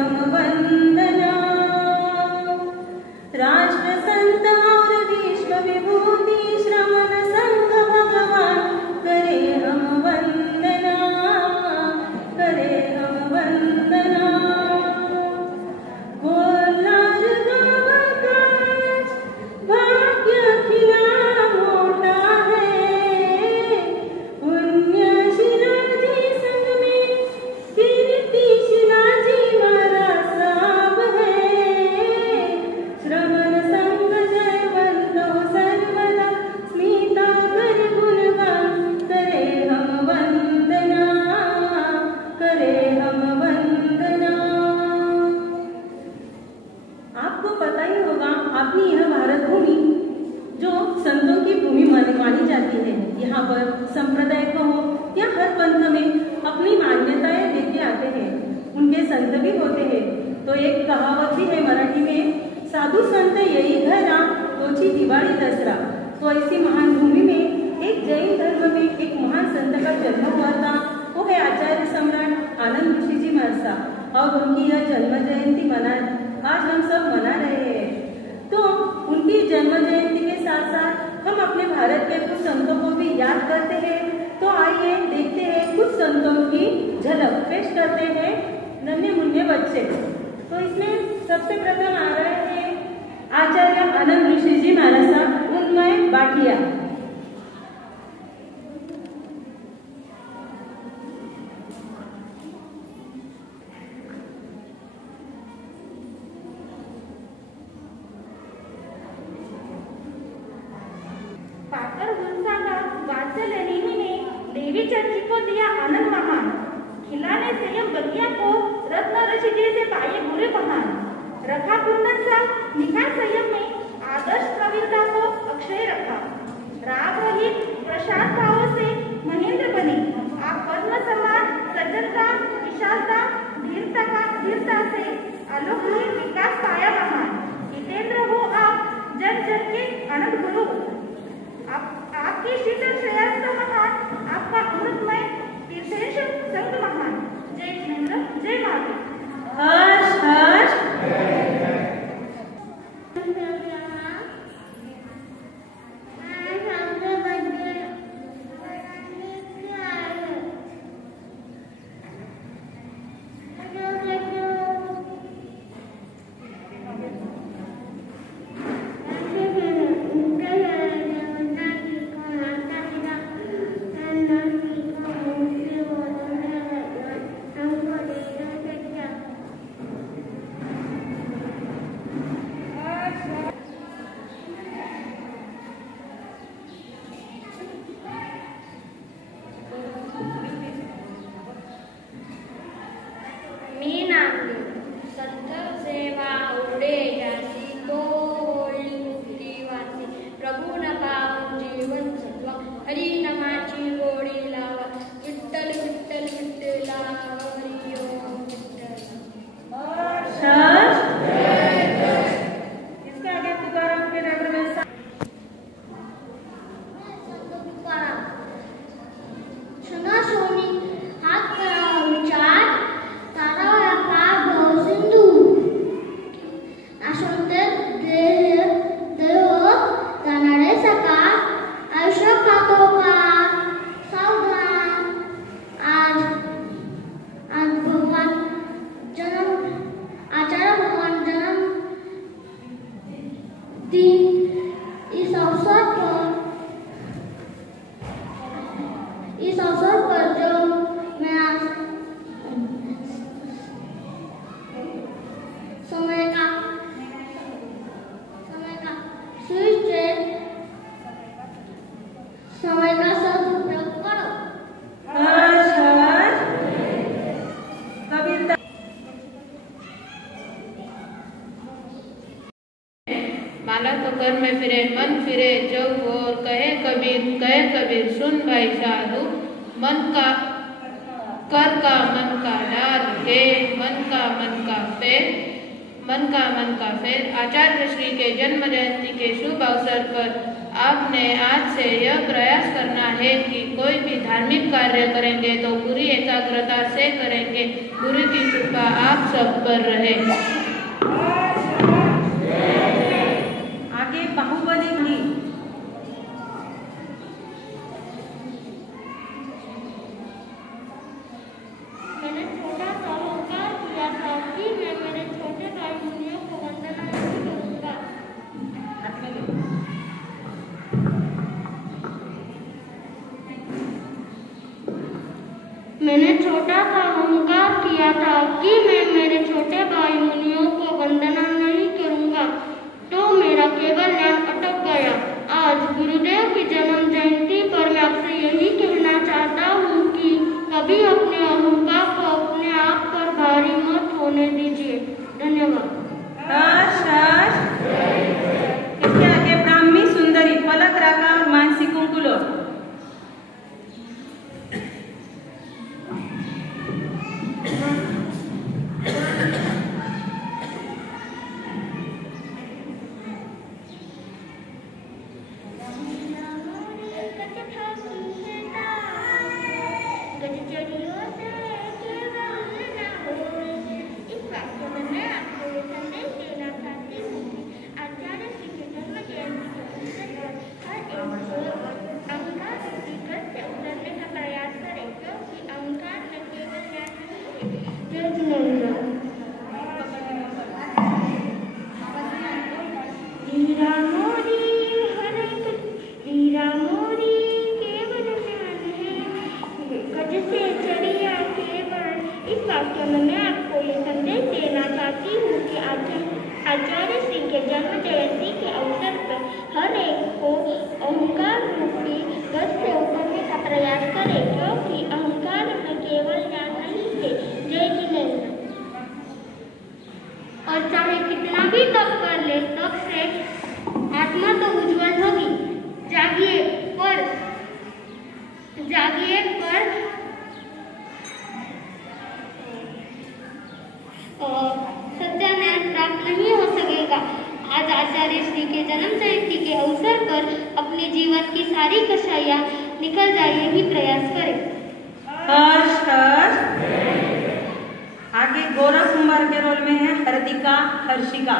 हम वंदना। राष्ट्र संत और विश्व विभूति श्रमण संघ भगवान करे हम वंदना, करे हम वंदना। बोलनार गावकाच भाग्य खिला मोठा है, पुण्य शिलाजी संग में कीर्ति शिलाजी मारा साब है। श्रवण संग जयवंतो सर्वदा स्मिता कर गुणगान करे हम वंदना, करे हम वंदना। आपको पता ही होगा, अपनी यह भारत भूमि जो संतों की भूमि मानी जाती है, यहाँ पर संप्रदाय को हो या हर पंथ में अपनी मान्यताएं देते आते हैं, उनके संत भी होते हैं। तो एक कहावत भी है मराठी में, साधु संत यही घरा तोची दिवाळी दसरा। तो ऐसी महान भूमि में एक जैन धर्म में एक महान संत का जन्म हुआ था, वो है आचार्य सम्राट आनंद ऋषि जी महाराज, और उनकी यह जन्म जयंती आज हम सब मना रहे हैं। तो उनकी जन्म जयंती के साथ साथ हम अपने भारत के कुछ संतों को भी याद करते हैं। तो आइए देखते हैं, कुछ संतों की झलक पेश करते हैं नन्हे मुन्ने बच्चे। तो इसमें सबसे प्रथम आ रहे हैं आचार्य आनंद ऋषि जी महाराज उन्मय बाटिया। पाकर गुलसागा वात्सल्य ने देवी चर्ची को दिया आनंद महान, खिलाने संयम बगिया को रत्न ऋषि जैसे पाए बुरे महान। रखा कुंदन सा निखार संयम में आदर्श कविता को अक्षय रखा। राग रहित प्रसाद भावों से महेंद्र बने आप पद्म समान सज्जनता विशालता धीरता से अलौकिक विकास पाया महान। हितेंद्र हो आप जन जन के अनंत गुरु, आपकी शीतल श्रेयस्थ महान, आपका अमृतमय तीर्थेश संग महान। जय जिनेन्द्र, जय माता। हर्ष हर्ष माला तो कर में फिरे मन फिरे जग और कहे कबीर सुन भाई साधु, मन का कर का मन का डाल के मन का फेर। आचार्य श्री के जन्म जयंती के शुभ अवसर पर आपने आज से यह प्रयास करना है कि कोई भी धार्मिक कार्य करेंगे तो पूरी एकाग्रता से करेंगे। गुरु की कृपा आप सब पर रहे। आगे बाहुबली भी मैंने छोटा सा होकर किया था कि मैं मेरे छोटे भाई मुनियों को वंदना नहीं करूंगा। मैंने छोटा सा अहंकार किया था कि मैं मेरे छोटे भाई मुनियों को वंदना नहीं करूंगा, तो मेरा केवल ज्ञान अटक गया। आज गुरुदेव की जन्म जयंती पर मैं आपसे यही कहना चाहता हूँ कि कभी अपने अहंकार को अपने आप पर भारी मत होने दीजिए। धन्यवाद। इसके आगे ब्राह्मी सुंदरी पलक राका और मानसी कुंकुलो। आचार्य श्री के जन्म जयंती के अवसर पर हर एक को अहंकार रूपी गज से उतरने का प्रयास करें, क्योंकि अहंकार में केवल ज्ञान नहीं है। जय जिनेन्द्र। और चाहे कितना भी तप कर ले, तप से आत्मा तो उज्जवल होगी। जागिए पर सत्यान्याय प्राप्त नहीं हो सकेगा। आज आचार्य श्री के जन्म जयंती के अवसर पर अपने जीवन की सारी कष्टाइयाँ निकल जाए, यही प्रयास करें। हर्ष आगे गौरव कुमार के रोल में है हर्षिका।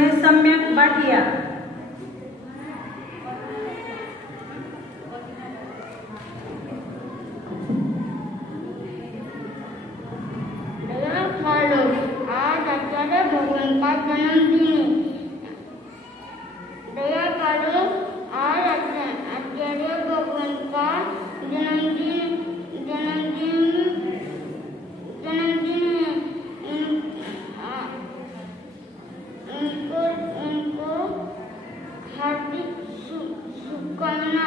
है सम्यक बाटिया। आज आचार्य भगवान का जन्मदिन। दया करो, आज आचार्य भगवान का जन्मदिन उनको हार्दिक शुभकामना।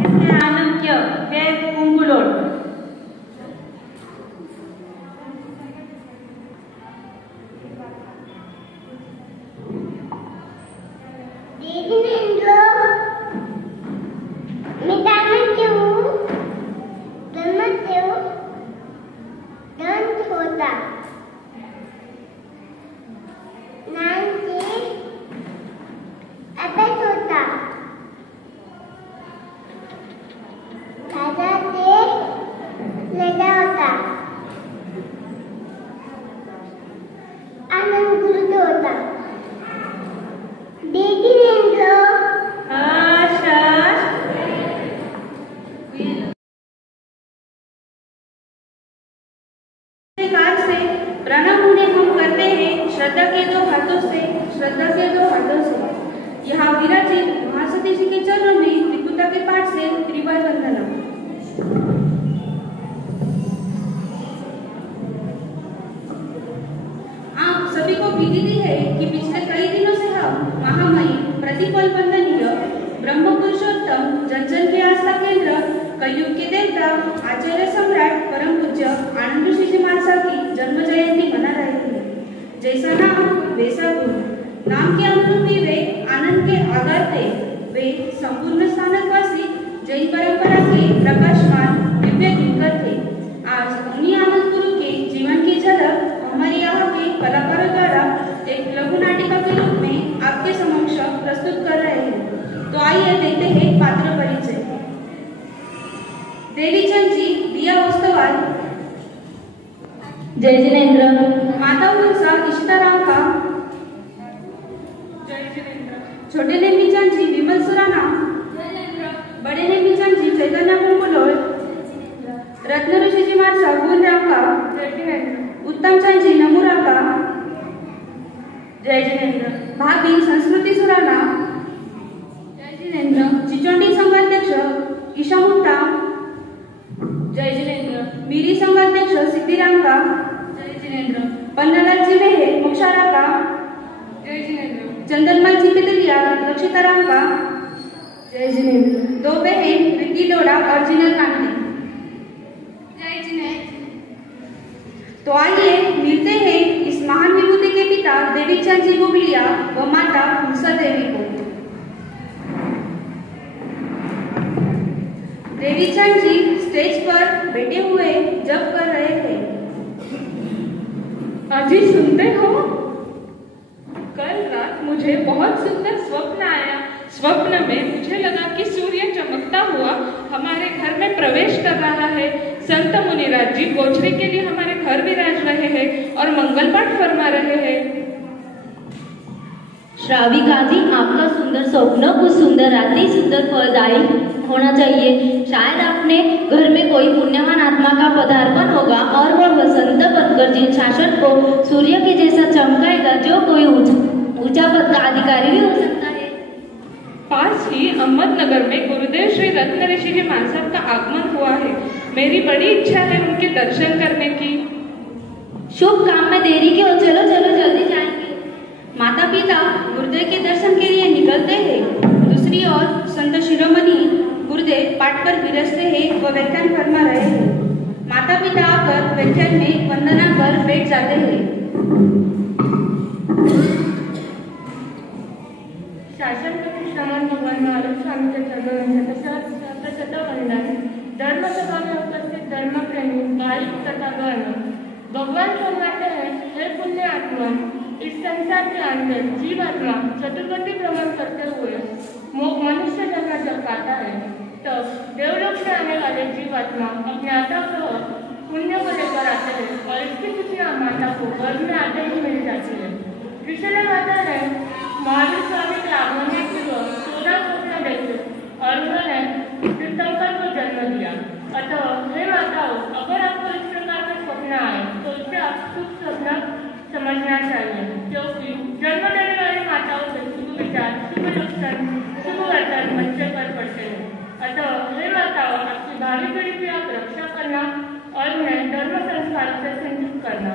इसके आनंद वेद कुंगुलोड। प्रणव उन्हें हम करते हैं श्रद्धा के दो हाथों से। यहाँ विराजित महासती जी के चरणों में त्रिपुटा के पाठ से त्रिवार वंदना। आप सभी को विदित है कि पिछले कई दिनों से हम महामयी प्रतिपल वंदनीय ब्रह्म पुरुषोत्तम जन के आस्था केंद्र कलयुग के देवता आचार्य सम्राट परम पूज्य आनंद ऋषि जी महाराज की जन्म जयंती मना रहे हैं। जैसा नाम वैसा गुण, नाम के अनुरूप ही वे आनंद के आधार थे। वे संपूर्ण स्थानकवासी जैन परंपरा के प्रकाशमान दिव्य दिनकर थे। आज उन्हीं आनंद गुरु के जीवन की झलक हमारे यहाँ के कलाकारों द्वारा एक लघु नाटिका के रूप में आपके समक्ष प्रस्तुत कर रहे हैं। तो आइए देखते हैं पात्र परिचय। देवी चंद जी दिया वस्तवाल, जय जिनेन्द्र। माता उर्सा इशिताराम का, जय जिनेन्द्र। छोटे नेमी चंद जी विमल सुराना, बड़े नेमी चंद जी चैतन्य कुंकुलोल, रत्न ऋषि जी मारसा गुणराम का, जय जिनेन्द्र। उत्तम चंद जी नमूरा का, जय जिनेन्द्र। भाभी संस्कृति सुराना, जय जिनेन्द्र। चिचोंडी संघाध्यक्ष ईशा मुट्टा, जय जिनेन्द्र। मीरी संघाध्यक्ष सिद्धिराम का, जय जिनेन्द्र। पन्नालाल जी मेहे मोक्षारा का, जय जिनेन्द्र। चंदनमल जी पितलिया लक्षिताराम का, जय जिनेन्द्र। दो बहन रिकी लोड़ा और जिनल कांटी, जय जिनेन्द्र। तो आइए मिलते हैं इस महान विभूति के पिता देवी चंद जी गुगलिया व माता हंसा देवी को। देवी चंद जी स्टेज पर बैठे हुए जप कर रहे थे। अजी सुनते हो, कल रात मुझे बहुत सुंदर स्वप्न आया। स्वप्न में मुझे लगा कि सूर्य चमकता हुआ हमारे घर में प्रवेश कर रहा है। संत मुनिराज जी गोचरे के लिए हमारे घर विराज रहे हैं और मंगल पाठ फरमा रहे हैं। श्राविका जी, आपका सुंदर स्वप्न कुछ सुंदर रात्रि सुंदर फलदायी होना चाहिए। शायद आपने घर में कोई पुण्यवान आत्मा का पदार्पण होगा और वह वसंत बनकर जिन शासक को सूर्य के जैसा चमकाएगा, जो कोई ऊंचा पद का अधिकारी भी हो सकता है। पास ही अहमदनगर में गुरुदेव श्री रत्न ऋषि जी महाराज साहब का आगमन हुआ है। मेरी बड़ी इच्छा है उनके दर्शन करने की। शुभ काम में देरी क्यों, चलो चलो जल्दी जाएंगे। माता पिता गुरुदेव के दर्शन के लिए निकलते हैं। दूसरी ओर संत शिरोमणि गुरुदेव पाठ पर विराजते हैं व व्याख्यान फरमा रहे हैं। माता पिता आकर व्याख्यान में वंदना कर बैठ जाते हैं। शासन श्रमण भगवान मालूम स्वामी के चरणों धर्म सभा में उपस्थित धर्म प्रेमी बालिक तथा गण भगवान फरमाते हैं, हे पुण्य आत्मा, इस संसार के अंदर जीवात्मा चतुर्गति भ्रमण करते हुए मनुष्य जन्म जब पाता है, तब देवलोक से आने वाले जीवात्मा अपने आत्मा को पुण्य को लेकर आते हैं और और इसकी खुशियाँ माता को गर्भ में आते ही मिल जाती है। त्रिशूला माता ने महावीर स्वामी के आगमन की 14 स्वप्न देखे और उन्होंने तीर्थंकर को जन्म दिया। अतः हे माताओं, अगर आपको इस प्रकार का स्वप्न आए तो इसे आप शुभ स्वप्न समझना चाहिए, क्योंकि जन्म देने वाली माताओं से शुभ विचार, शुभ लक्षण, शुभ वर्तन बच्चे पर पड़ते हैं। अतः हे माताओं, आपकी भावी पीढ़ी की आप रक्षा करना और उन्हें धर्म संस्कार से संचित करना।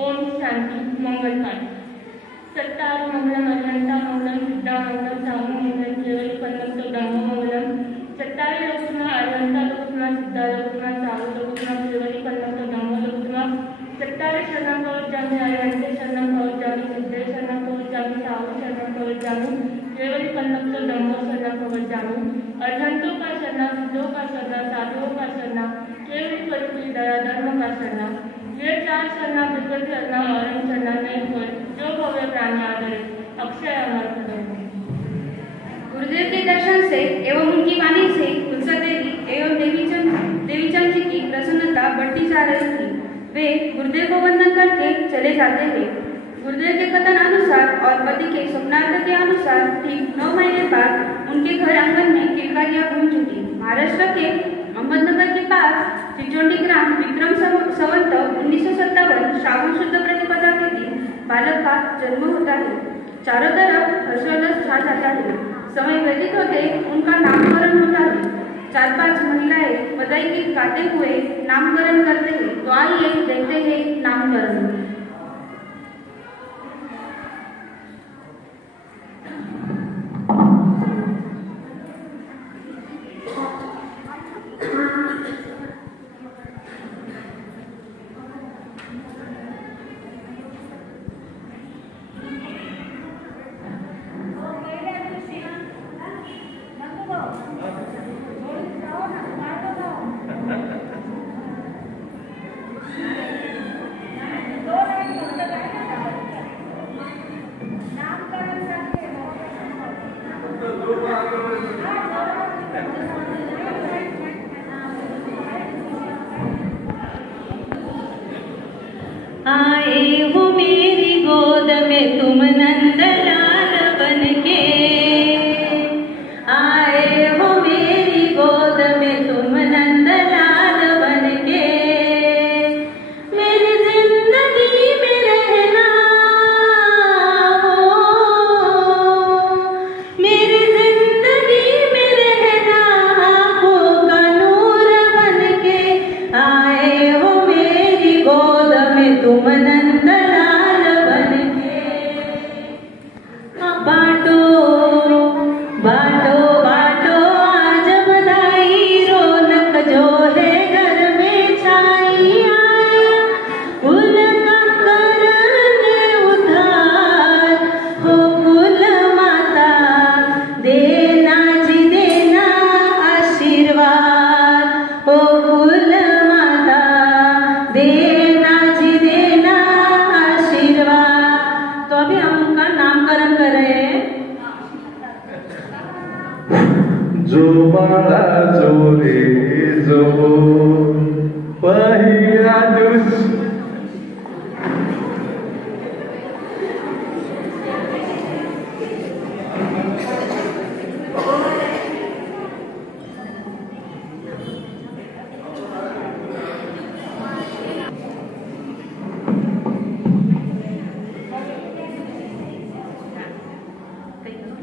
ओम शांति। मंगल पाठ। चट्टार मंगलम अरिहंता मंगलम सिद्धा मंगलम साहु मंगलम केवल पन्नम गंगा मंगलम। चट्टारी लोकुत्मा अरिहंता लोकुत्मा सिद्धा लोकुत्मा साहु लोकुत्मा केवल पन्नम गंगा लोकुत्मा। चट्टारी शरणं प्रवज्जामि अरिहंते शरणं प्रवज्जामि सिद्धे शरणं प्रवज्जामि साहु शरणं प्रवज्जामि केवल पन्नम गंगा शरणं प्रवज्जामि। अरिहंतों का शरणा, सिद्धों का शरणा, साधुओं का शरणा, केवल पृथ्वी दया धर्म का शरणा। ये 4 शरणा बिल्कुल शरणा और शरणा नहीं होए जो भव्य प्राणी आदरे अक्षय अमर करें। गुरुदेव के दर्शन से एवं उनकी वाणी से तुलसा देवी एवं देवीचंद जी की प्रसन्नता बढ़ती जा रही थी। वे गुरुदेव को वंदन करके चले जाते हैं। गुरुदेव के कथन अनुसार और पति के स्वप्नार्थ के अनुसार ठीक 9 महीने बाद उनके घर आंगन में किलकारियां गूंज उठी। महाराष्ट्र के अहमदनगर के पास चिचोंडी ग्राम विक्रम संवत 1957 श्रावण शुद्ध प्रतिपदा के दिन बालक का जन्म होता है। चारों तरफ हर्षोल्लास छा जाता है। समय व्यतीत होते उनका नामकरण होता है। 4-5 महिलाएं बधाई गीत गाते हुए नामकरण करते हैं। तो आइए देखते हैं नामकरण। आए हो मेरी गोद में तुम नंदलाल बनके, आए हो मेरी गोद में तुम नंदलाल बनके। मेरी जिंदगी में रहना हो, मेरी जिंदगी में रहना हो का नूर बनके। आए हो मेरी गोद में तुम नंदलाल बनके। बांटो बांटो बांटो आज बधाई, रौनक जो है घर में छाई। आया उनका करने उधार हो कुल माता, देना जी देना आशीर्वाद हो कुल माता, देना जी देना आशीर्वाद। तो अभी हम उनका नामकरण कर रहे हैं। जो बाळा जो रे जो पहिला दिवस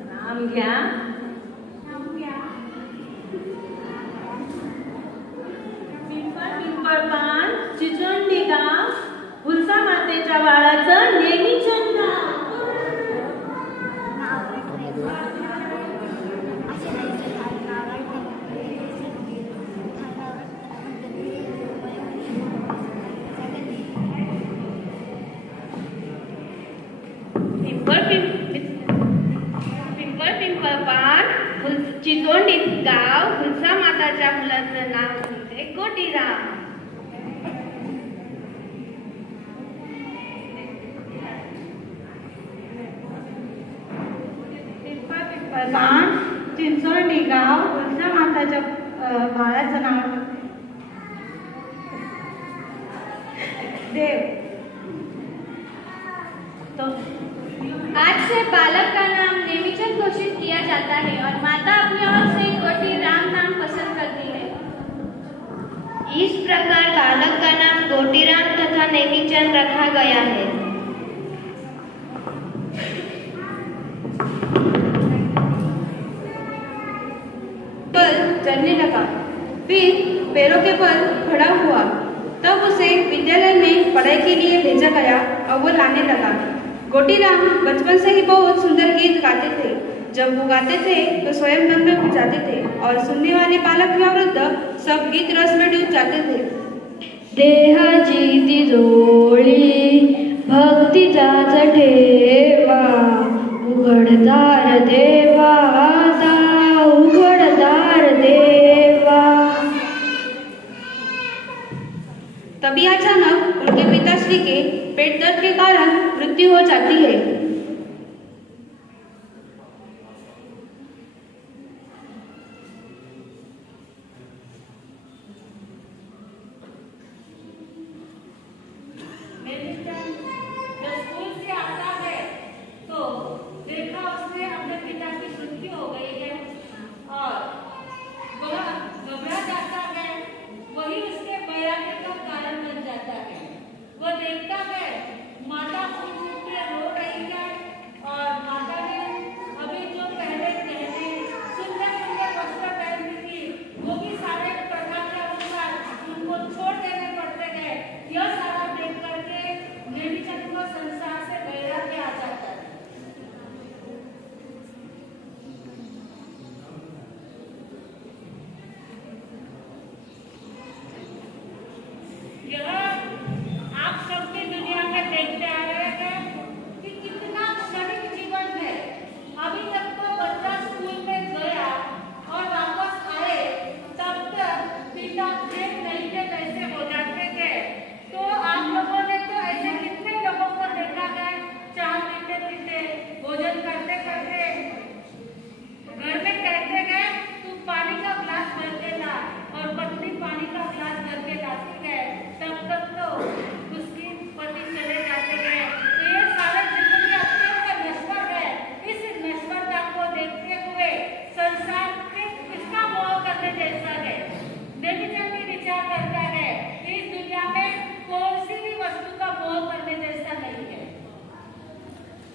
नाम घ्या। पिंपळपान चिचोंडी गाव, हुलसा मातेच्या बाळाचं नेहमीचं नाव। पिंपळपान चिचोंडी गाव, हुलसा माताच्या मुलाचं नाव म्हणजे गोटीराम। पिंपळपान चिंचोंडी गाव, हुलसा माताच्या बाळाचं नाव देव। तो आज से बालक का नाम नेमिचंद घोषित किया जाता है और माता अपनी ओर से गोटी राम नाम पसंद करती है। इस प्रकार बालक का नाम गोटीराम तथा नेमिचंद रखा गया है। बल चलने लगा, फिर पैरों के बल खड़ा हुआ। तब उसे विद्यालय में पढ़ाई के लिए भेजा गया और वो लाने लगा। गोटीराम बचपन से ही बहुत सुंदर गीत गाते थे। जब वो गाते थे तो स्वयं रंग में जाते थे और सुनने वाले बालक या वृद्ध सब गीत रस में डूब जाते थे। देहाची जोडी भक्तीचा ठेवा, उघडदार देवा उघडदार देवा। तभी अचानक उनके पिताश्री के पेट दर्द के कारण मृत्यु हो जाती है।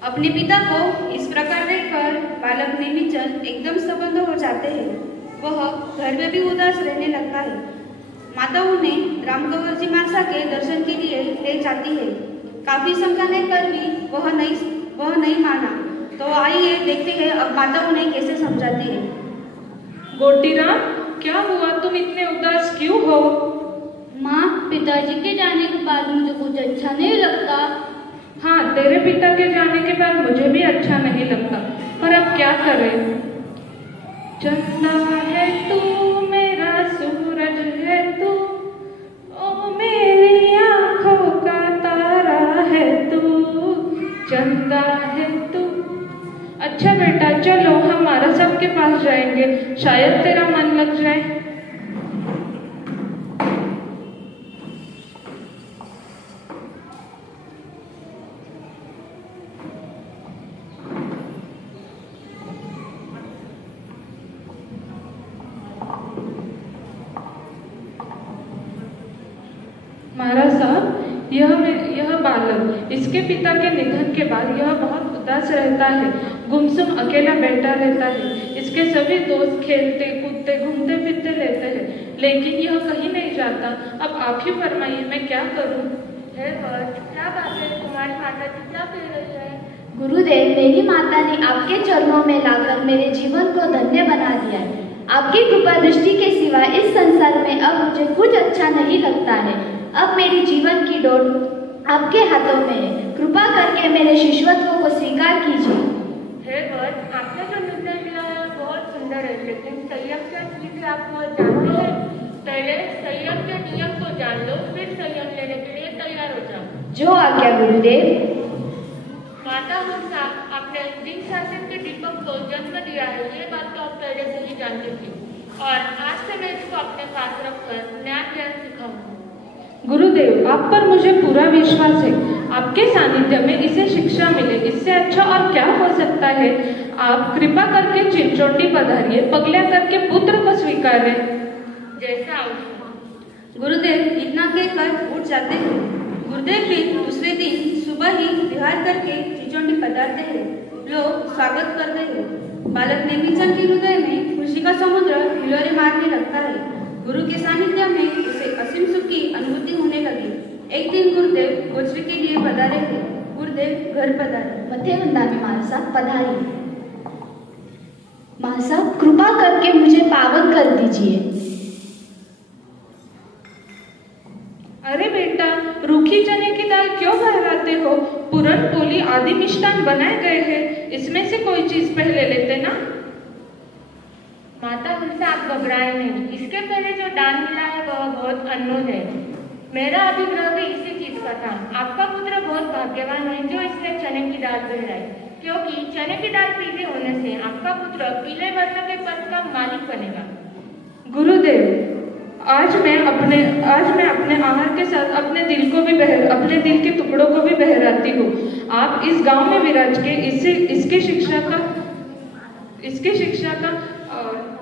अपने पिता को इस प्रकार देखकर बालक नेमिचंद एकदम स्तब्ध हो जाते हैं। वह घर में भी उदास रहने लगता है। माता उन्हें रामकंवर जी मानसा के दर्शन के लिए ले जाती है। काफी समझाने पर भी वह नहीं माना। तो आइए देखते हैं अब माता उन्हें कैसे समझाती है। गोटीराम, क्या हुआ? तुम इतने उदास क्यों हो? माँ, पिताजी के जाने के बाद मुझे कुछ अच्छा नहीं लगता। हाँ, तेरे पिता के जाने के बाद मुझे भी अच्छा नहीं लगता, पर अब क्या करें? चंदा है तू, मेरा सूरज है तू, ओ मेरी आंखों का तारा है तू, चंदा है तू। अच्छा बेटा, चलो हमारा सबके पास जाएंगे, शायद तेरा मन लग जाए। महाराज साहब, यह बालक, इसके पिता के निधन के बाद यह बहुत उदास रहता है, गुमसुम अकेला बैठा रहता है। इसके सभी दोस्त खेलते कूदते घूमते फिरते रहते हैं, लेकिन यह कहीं नहीं जाता। अब आप ही फरमाइए, मैं क्या करूं? हे वत्स, क्या बात है? तुम्हारी माता जी क्या कह रही है? गुरुदेव, मेरी माता ने आपके चरणों में लाकर मेरे जीवन को धन्य बना दिया है। आपकी कृपा दृष्टि के सिवा इस संसार में अब मुझे कुछ अच्छा नहीं लगता है। अब मेरी जीवन की डोर आपके हाथों में है। कृपा करके मेरे शिष्यत्व को स्वीकार कीजिए। हे वत्स, आपने जो निर्णय लिया है बहुत सुंदर है, लेकिन संयम क्या चीज है आप वो जानते हैं? पहले संयम के नियम को जान लो, फिर संयम लेने के लिए तैयार हो जाओ। जो आज्ञा गुरुदेव। माता हंसा अपने दिन शासन के दीपक को जन्म दिया है, ये बात तो आप पहले से ही जानते थे, और आज से मैं इसको अपने पास रखकर ज्ञान सिखाऊंगा। गुरुदेव, आप पर मुझे पूरा विश्वास है। आपके सानिध्य में इसे शिक्षा मिले, इससे अच्छा और क्या हो सकता है। आप कृपा करके चिंचोटी पधारिए, पगल्या करके पुत्र को स्वीकारें। जैसा गुरुदेव इतना कहकर उठ जाते हैं। गुरुदेव फिर दूसरे दिन सुबह ही विहार करके चिंचोटी पधारते हैं। लोग स्वागत करते हैं। बालक नेमीचंद के हृदय में खुशी का समुद्र हिलोरे मारने लगता है। गुरु के सानिध्य में उसे असीम सुख की अनुभूति होने लगी। एक दिन गुरुदेव गोचरी के लिए पधारे थे। गुरुदेव घर पधारे। मथे वंदामी महाराज साहब पधारिए। महाराज साहब कृपा करके मुझे पावन कर दीजिए। अरे बेटा, रूखी चने की दाल क्यों बहराते हो? पूरन पोली आदि मिष्टान बनाए गए हैं, इसमें से कोई चीज पहले लेते ना। माता तुलसी, आप घबराए नहीं। इसके पहले जो दान मिला है वह बहुत अनमोल है। मेरा अभिप्राय भी इसी चीज का था। आपका पुत्र बहुत भाग्यवान है जो इसने चने की दाल बहराई, क्योंकि चने की दाल पीली होने से आपका पुत्र पीले वर्ण के पद का मालिक बनेगा। गुरुदेव, आज मैं अपने आहार के साथ अपने दिल के टुकड़ों को भी बहराती हूँ। आप इस गांव में विराज के इसके शिक्षा का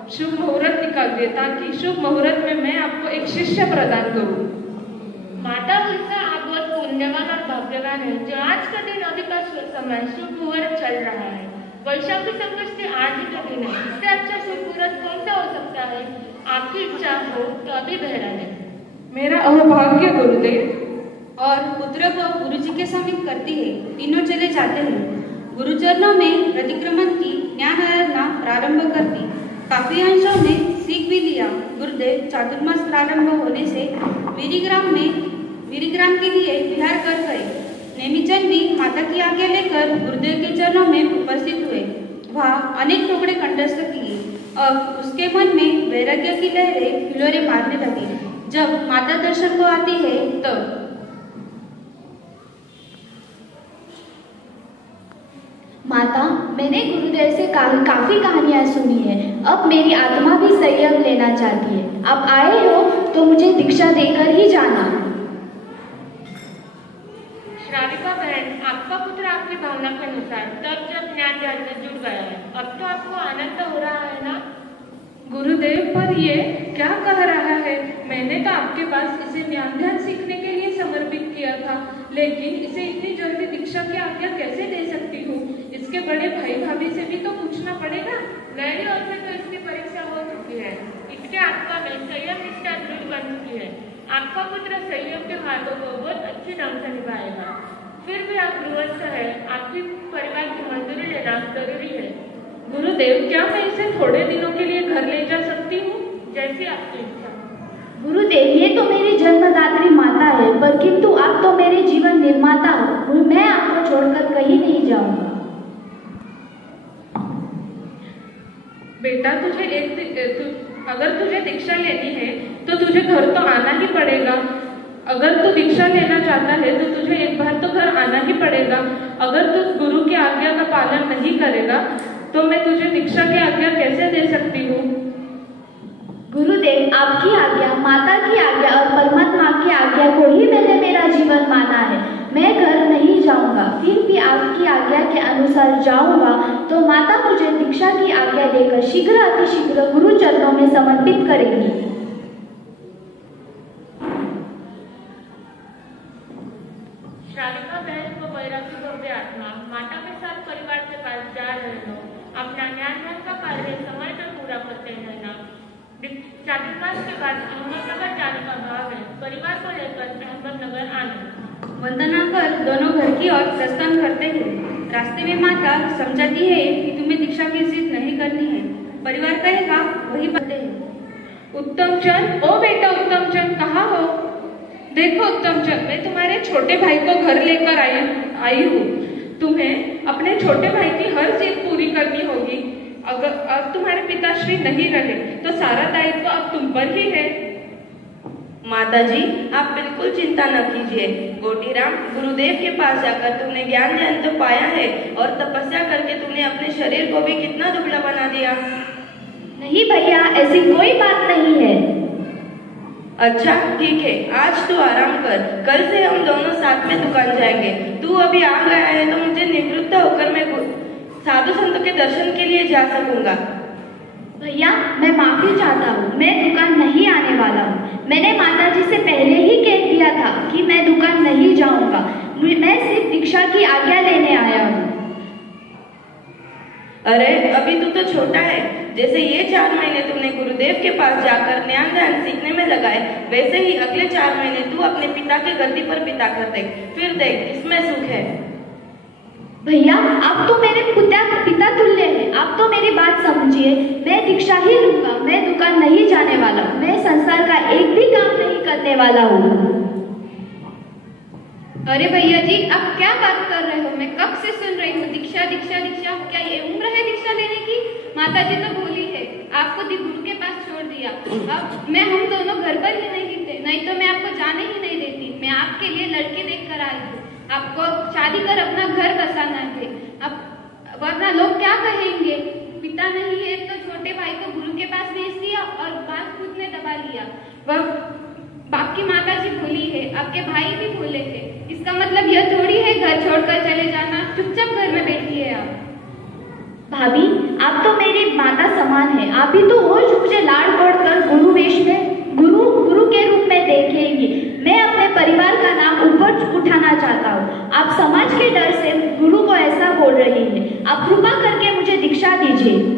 शुभ मुहूर्त निकाल दिए, ताकि शुभ मुहूर्त में मैं आपको एक शिष्य प्रदान करूं। माता तुलसी, आप बहुत पुण्यवान और भाग्यवान है जो आज का दिन अभी का समय शुभ मुहूर्त चल रहा है। वैशाखी संकष्टी आज ही का दिन है। इससे अच्छा शुभ मुहूर्त कौन सा हो सकता है? आपकी इच्छा हो तो अभी बहरा है। मेरा अभाग्य गुरुदेव। और पुत्र को गुरु जी के समीप करती है। तीनों चले जाते हैं। गुरुचरणों में प्रतिक्रमण की ज्ञान आराधना प्रारंभ करती। काफी अंशों ने सीख भी लिया। गुरुदेव चातुर्मास प्रारंभ होने से वीरीग्राम के लिए विहार कर गए। नेमीचंद भी माता की आज्ञा लेकर गुरुदेव के चरणों में उपस्थित हुए। वहाँ अनेक टुकड़े कंठस्थ किए। अब उसके मन में वैराग्य की लहरें हिलोरे मारने लगी। जब माता दर्शन को आती है तब माता, मैंने गुरुदेव से काफी कहानियां सुनी है। अब मेरी आत्मा भी संयम लेना चाहती है। आप आए हो तो मुझे दीक्षा देकर ही जाना। श्राविका बहन, आपका पुत्र आपकी भावना के अनुसार तब जब ज्ञान ध्यान में जुड़ गया है। अब तो आपको आनंद हो रहा है ना? गुरुदेव, पर ये क्या कह रहा है? मैंने तो आपके पास इसे ज्ञान ध्यान सीखने के लिए समर्पित किया था, लेकिन इसे इतनी जल्दी दीक्षा की आज्ञा कैसे दे सकती हूँ? इसके बड़े भाई भाभी से भी तो पूछना पड़ेगा। मेरी ओर से तो इसकी परीक्षा हो चुकी है। इसके आत्मा में संयम निष्ठा दृढ़ बन चुकी है। आपका पुत्र संयम के मार्गों को बहुत अच्छी ढंग से निभाएगा। फिर भी आप गृहस्थ है, आपकी परिवार की मंजूरी लेना जरूरी है। गुरुदेव, क्या मैं इसे थोड़े दिनों के लिए घर ले जा सकती हूँ? जैसी आपकी इच्छा। गुरुदेव, ये तो मेरी जन्मदात्री माता है, पर किंतु आप तो मेरे जीवन निर्माता हो। मैं आपको छोड़कर कहीं नहीं जाऊंगा। बेटा, अगर तुझे दीक्षा लेनी है तो तुझे घर तो आना ही पड़ेगा। अगर तू दीक्षा लेना चाहता है तो तुझे एक बार तो घर आना ही पड़ेगा। अगर तू गुरु की आज्ञा का पालन नहीं करेगा तो मैं तुझे दीक्षा की आज्ञा कैसे दे सकती हूँ? गुरुदेव, आपकी आज्ञा, माता की आज्ञा और परमात्मा की आज्ञा को ही मैंने मेरा जीवन माना है। मैं घर नहीं जाऊंगा। फिर भी आपकी आज्ञा के अनुसार जाऊंगा तो माता मुझे दीक्षा की आज्ञा देकर शीघ्र अतिशीघ्र गुरु चरणों में समर्पित करेंगी। श्राविका बहन को वैराग्य भव्य आत्मा माता के साथ परिवार के पास जा रहे हो। अपना ज्ञान का कार्य समय पर पूरा करते रहना। चातुर्मास के बाद अहमदनगर जाने का भाव है। परिवार को लेकर अहमदनगर आना। वंदना कर दोनों घर की ओर प्रस्थान करते हैं। रास्ते में माता समझाती है कि तुम्हें दीक्षा की जिद नहीं करनी है। परिवार कहेगा वही बनते हैं। उत्तमचंद, ओ बेटा उत्तमचंद, कहाँ हो? देखो उत्तमचंद, मैं तुम्हारे छोटे भाई को घर लेकर आई हूँ। तुम्हें अपने छोटे भाई की हर जिद पूरी करनी होगी। अगर अब तुम्हारे पिताश्री नहीं रहे तो सारा दायित्व अब तुम पर ही है। माता जी, आप बिल्कुल चिंता न कीजिए। गोटीराम, गुरुदेव के पास जाकर तुमने ज्ञान ध्यान तो पाया है और तपस्या करके तुमने अपने शरीर को भी कितना दुबला बना दिया। नहीं भैया, ऐसी कोई बात नहीं है। अच्छा ठीक है, आज तू आराम कर, कल से हम दोनों साथ में दुकान जाएंगे। तू अभी आ गया है तो मुझे निवृत्त होकर मैं साधु संतों के दर्शन के लिए जा सकूंगा। भैया मैं माफी चाहता हूँ, मैं दुकान नहीं आने वाला हूँ। मैंने माताजी से पहले ही कह दिया था कि मैं दुकान नहीं जाऊंगा। मैं सिर्फ दीक्षा की आज्ञा लेने आया हूँ। अरे अभी तू तो छोटा है, जैसे ये 4 महीने तुमने गुरुदेव के पास जाकर ज्ञान ध्यान सीखने में लगाए, वैसे ही अगले 4 महीने तू अपने पिता के गद्दी पर बिता कर देख, फिर देख इसमें सुख है। भैया आप तो मेरे पिता तुल्य हैं, आप तो मेरी बात समझिए। मैं दीक्षा ही लूंगा, मैं दुकान नहीं जाने वाला, मैं संसार का एक भी काम नहीं करने वाला हूँ। अरे भैया जी आप क्या बात कर रहे हो? मैं कब से सुन रही हूँ दीक्षा दीक्षा दीक्षा। क्या ये उम्र है दीक्षा लेने की? माता जी तो बोली है आपको गुरु के पास छोड़ दिया। अब मैं हम दोनों घर पर ही नहीं थे, नहीं तो मैं आपको जाने ही नहीं देती। मैं आपके लिए लड़के देख कर आई हूँ, आपको शादी कर अपना घर बसाना है। अब वरना लोग क्या कहेंगे? पिता नहीं है तो छोटे भाई को गुरु के पास भेज दिया और बात खुद ने दबा लिया। वह बाप की माता जी भूली है, आपके भाई भी भूले थे। इसका मतलब यह थोड़ी है घर छोड़कर चले जाना। चुपचाप घर में बैठिए आप। भाभी आप तो मेरी माता समान है, आप ही तो रोज मुझे लाड़ पड़कर गुरु वेश में गुरु के रूप में देखेंगी। मैं अपने परिवार का नाम ऊपर उठाना चाहता हूँ। आप समाज के डर से गुरु को ऐसा बोल रही है। आप कृपा करके मुझे दीक्षा दीजिए।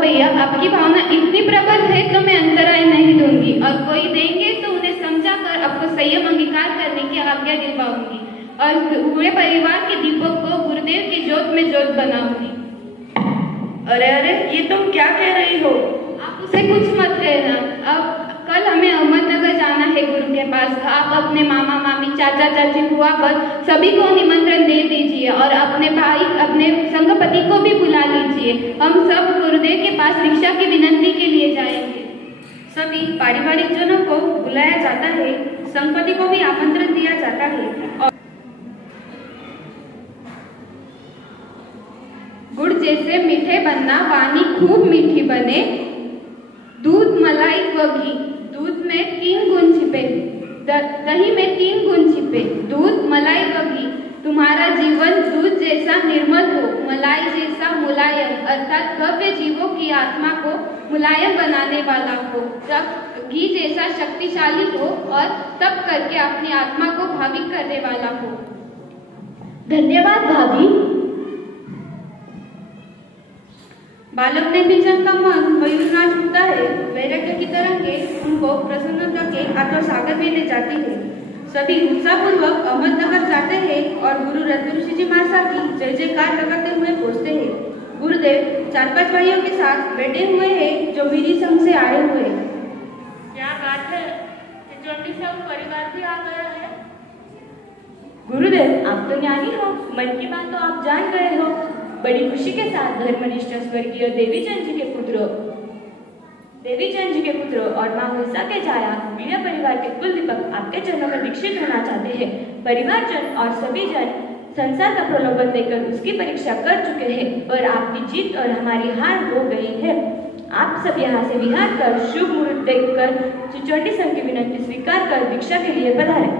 भैया आपकी भावना इतनी प्रबल है तो मैं अंतराय नहीं दूंगी, और कोई देंगे तो उन्हें समझा कर आपको संयम अंगीकार करने की आज्ञा दिलवाऊंगी और पूरे परिवार के दीपक को गुरुदेव की ज्योत में ज्योत बनाऊंगी। अरे अरे ये तुम क्या कह रही हो? आप उसे कुछ मत कहना। अब कल हमें अहमदनगर जाना है गुरु के पास। आप अपने मामा मामी चाचा चाची बुआ पर सभी को निमंत्रण दे दीजिए और अपने भाई अपने संगपति को भी बुला लीजिए। हम सब गुरुदेव के पास दीक्षा की विनंती के लिए जाएंगे। सभी पारिवारिक जनों को बुलाया जाता है, संगपति को भी आमंत्रण दिया जाता है और गुड़ जैसे मीठे बनना, वाणी खूब मीठी बने। दूध मलाई व घी, दूध में 3 गुण छिपे, दही में 3 गुण छिपे। दूध मलाई व घी, तुम्हारा जीवन दूध जैसा निर्मल हो, मलाई जैसा मुलायम, अर्थात भव्य जीवों की आत्मा को मुलायम बनाने वाला हो। तब घी जैसा शक्तिशाली हो और तप करके अपनी आत्मा को भाविक करने वाला हो। धन्यवाद भाभी। बालक ने भी का मन मयूर नाच उठता है। वैराग्य की तरंगे उनको प्रसन्नता के आत्मसागर में ले जाती है। सभी उत्साहपूर्वक अहमदनगर जाते हैं और गुरु रत्न ऋषि जी महाराज की जय जयकार लगाते हुए पहुंचते हैं। गुरुदेव 4-5 भाइयों के साथ बैठे हुए हैं जो वीरी संघ से आए हुए हैं। क्या बात है, चोटी संघ परिवार भी आ गया है। गुरुदेव आप तो ज्ञानी हो, मन की बात तो आप जान गए हो। बड़ी खुशी के साथ धर्मनिष्ठ स्वर्गीय देवीचंद जी के पुत्र और माँ हुस्सा के जाया वीर परिवार के कुल दीपक आपके चरणों में दीक्षित होना चाहते हैं। परिवारजन और सभी जन संसार का प्रलोभन देकर उसकी परीक्षा कर चुके हैं, पर आपकी जीत और हमारी हार हो गई है। आप सब यहाँ से विहार कर शुभ मुहूर्त देखकर चुचौटी संघ की विनंती स्वीकार कर दीक्षा के लिए पधारे।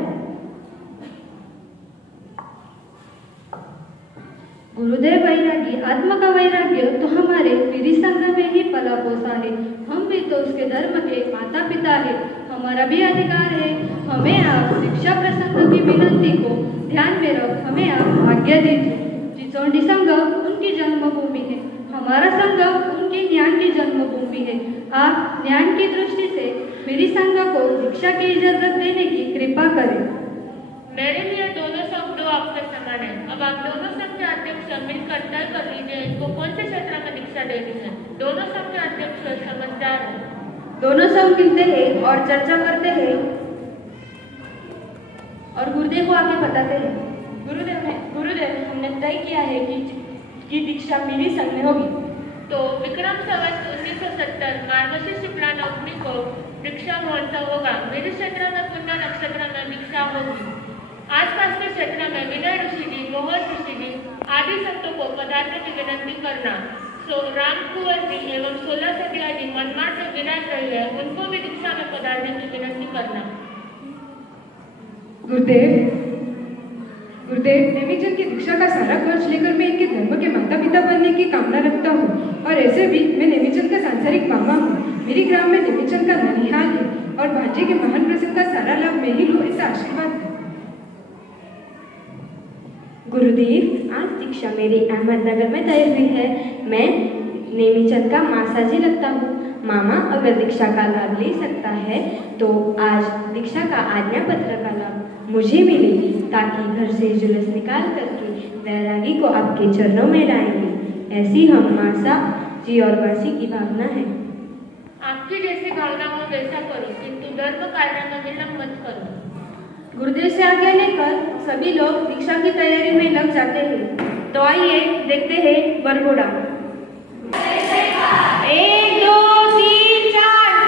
गुरुदेव वैरागी, आत्मा का वैराग्य तो हमारे वीरी संघ में ही पला पोसा है। हम भी तो उसके धर्म के माता पिता है, हमारा भी अधिकार है। हमें आप दीक्षा प्रसंग की विनंती को ध्यान में रख हमें आप आज्ञा दीजिए। चिचौंडी संघ उनकी जन्मभूमि है, हमारा संघ उनकी ज्ञान की जन्मभूमि है। आप ज्ञान की दृष्टि से वीरी संघ को दीक्षा की इजाजत देने की कृपा करें। मेरे लिए दोनों संघ दो आपके समान है। अब आप दोनों संघ के अध्यक्ष मिलकर तय कर लीजिए इनको कौन से क्षेत्र में दीक्षा देनी है। दोनों संघ के अध्यक्ष समझदार है। दोनों संघ मिलते हैं और चर्चा करते हैं और गुरुदेव को आगे बताते हैं। गुरुदेव हमने तय किया है कि दीक्षा मेरी संघ में होगी। तो विक्रम संवत 1970 मार्गशीर्ष शुक्ला नवमी को दीक्षा महोत्सव होगा। मेरे क्षेत्र में पुण्य नक्षत्र में दीक्षा होगी। आसपास के क्षेत्र में विनय ऋषि जी, मोहन ऋषि जी आदि संतों को पधारने की विनंती करना। राम कुंवर जी एवं 16 सतिया जी मनमाड़ से विराज रही है, उनको भी दीक्षा में पधारने की विनती करना। गुरुदेव, नेमीचंद की दीक्षा का सारा खर्च लेकर मैं इनके धर्म के माता पिता बनने की कामना रखता हूँ। और ऐसे भी मैं नेमीचंद का सांसारिक मामा हूँ। मेरी ग्राम में नेमीचंद का ननिहाल है और भांजे के महान प्रसंग का सारा लाभ मैं ही लूँ, ऐसा आशीर्वाद है। गुरुदेव, आज दीक्षा मेरी अहमदनगर में तय हुई है। मैं नेमीचंद का मासाजी लगता हूँ। मामा अगर दीक्षा का लाभ ले सकता है तो आज दीक्षा का आज्ञा पत्र का लाभ मुझे मिले, ताकि घर से जुलूस निकाल करके वैरागी को आपके चरणों में लाएंगे। ऐसी हम मासा जी और मासी की भावना है। आपकी जैसी भावना हो वैसा करो, किंतु धर्म कार्य में विलंब मत करो। गुरुदेव से आज्ञा लेकर सभी लोग दीक्षा की तैयारी में लग जाते हैं। तो आइए देखते हैं बरघोड़ा। 1 2 3 4।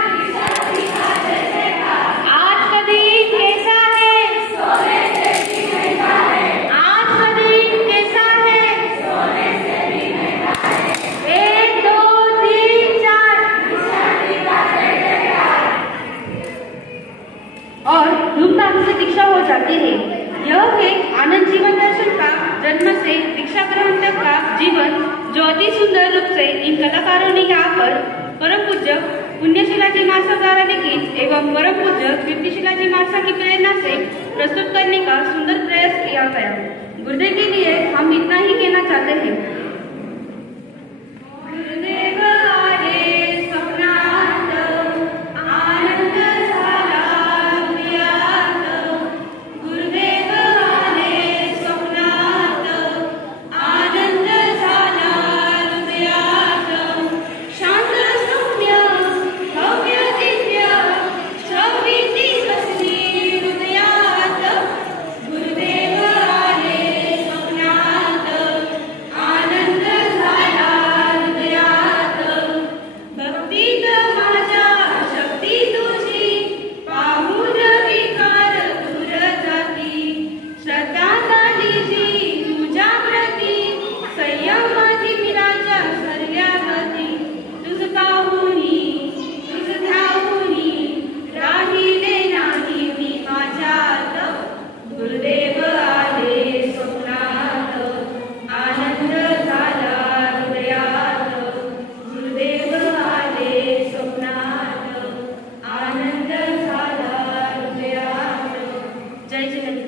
आज का दिन कैसा है? सोने से भी महंगा है। आज का दिन कैसा है? सोने से भी महंगा है। 1 2 3 4। और धूमधाम से दीक्षा हो जाती है। यह है आनंद जीवन दर्शन का जन्म से दीक्षा ग्रहण तक का जीवन, जो अति सुंदर रूप से इन कलाकारों ने यहाँ पर परम पूज्य पुण्यशिला जी मासा द्वारा लिखित एवं परम पूज्य कीर्तिशिला जी मासा की प्रेरणा से प्रस्तुत करने का सुंदर प्रयास किया गया। गुरुदेव के लिए हम इतना ही कहना चाहते हैं। गुरुदेव आले स्वप्नात, आनंद झाला हृदयात। गुरुदेव आले स्वप्नात, आनंद झाला हृदयात। शांत सौम्य भव्य दिव्य छविती बसली हृदयात। गुरुदेव आले स्वप्नात, आनंद झाला हृदयात। भक्तीत माझ्या शक्ती तुझी, पाहून विकार दूर जाती। श्रद्धा झाली जी तुझ्या प्रती, संयम धीराच्या सर्यावती। तुझ पाहुनी तुझ ध्याहुनी, राहिले नाही मी माझ्यात। गुरुदेव आले स्वप्नात, आनंद झाला हृदयात। गुरुदेव आले स्वप्नात, आनंद झाला हृदयात। जय जय